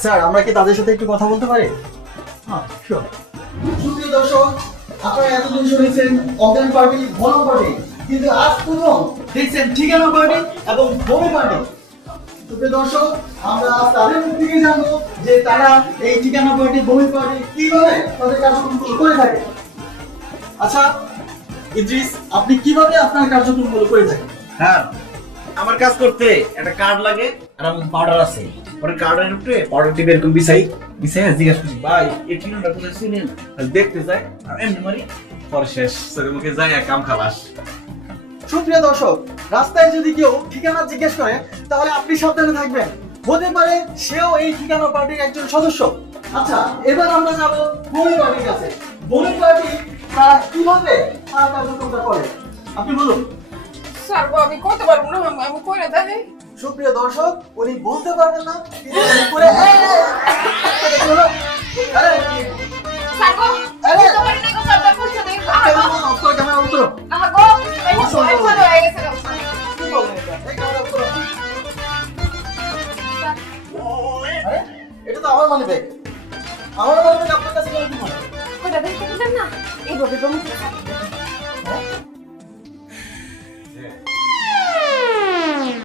Sir আমরা কি তাদের সাথে একটু কথা বলতে পারি? হ্যাঁ শিওর। সুপ্রিয় দর্শক, আপনারা এতদিন শুনেছেন অজ্ঞান পার্টি, ভ্রমণ পার্টি, কিন্তু আজ প্রথম দেখছেন ঠিকানা পার্টি এবং ভূমি পার্টি। সুপ্রিয় দর্শক, আমরা আজ তাদের মুখ থেকে জানবো যে তারা এই ঠিকানা পার্টি, ভূমি পার্টি কিভাবে তাদের কার্যক্রমগুলো করে থাকে। আচ্ছা ইদ্রিস, আপনি কিভাবে আপনার কার্যক্রমগুলো করে থাকেন? হ্যাঁ, আমার কাজ করতে একটা কার্ড লাগে আর আমার পাউডার আছে। পরে কার্ডের উপরে পাউডারটি বের করে বিছাই জিজ্ঞাসা করছি ভাই এই ঠিকানাটা কোথায় ছিলেন, দেখতে যাই আর এমনি মারি, পরে শেষ সরে মুখে যাই আর কাম খালাস। সুপ্রিয় দর্শক, রাস্তায় যদি কেউ ঠিকানা জিজ্ঞেস করে তাহলে আপনি সাবধানে থাকবেন, হতে পারে সেও এই ঠিকানা পার্টির একজন সদস্য। আচ্ছা, এবার আমরা যাব ভূমি পার্টির কাছে। ভূমি পার্টি তারা কিভাবে তার কার্যক্রমটা করে আপনি বলুন। স্যার আমি করতে পারবো না, আমি করে দেখাই। সুপ্রিয় দর্শক, উনি বলতে পারবেন না কিন্তু উনি করে আরে স্যার গো আরে! তোমার না গো স্যার বলছো দেখো ক্যামেরা উত্তর আমার গো এই চলে হয়ে গেছে গো কি বলেন এটা? এই ক্যামেরা উত্তর। আরে এটা তো আমার মানি ব্যাগ। আমার মানি ব্যাগ আপনার কাছে কেন কি মানে? কইটা দেখতে পেলেন না এইভাবে তো মুখে থাকে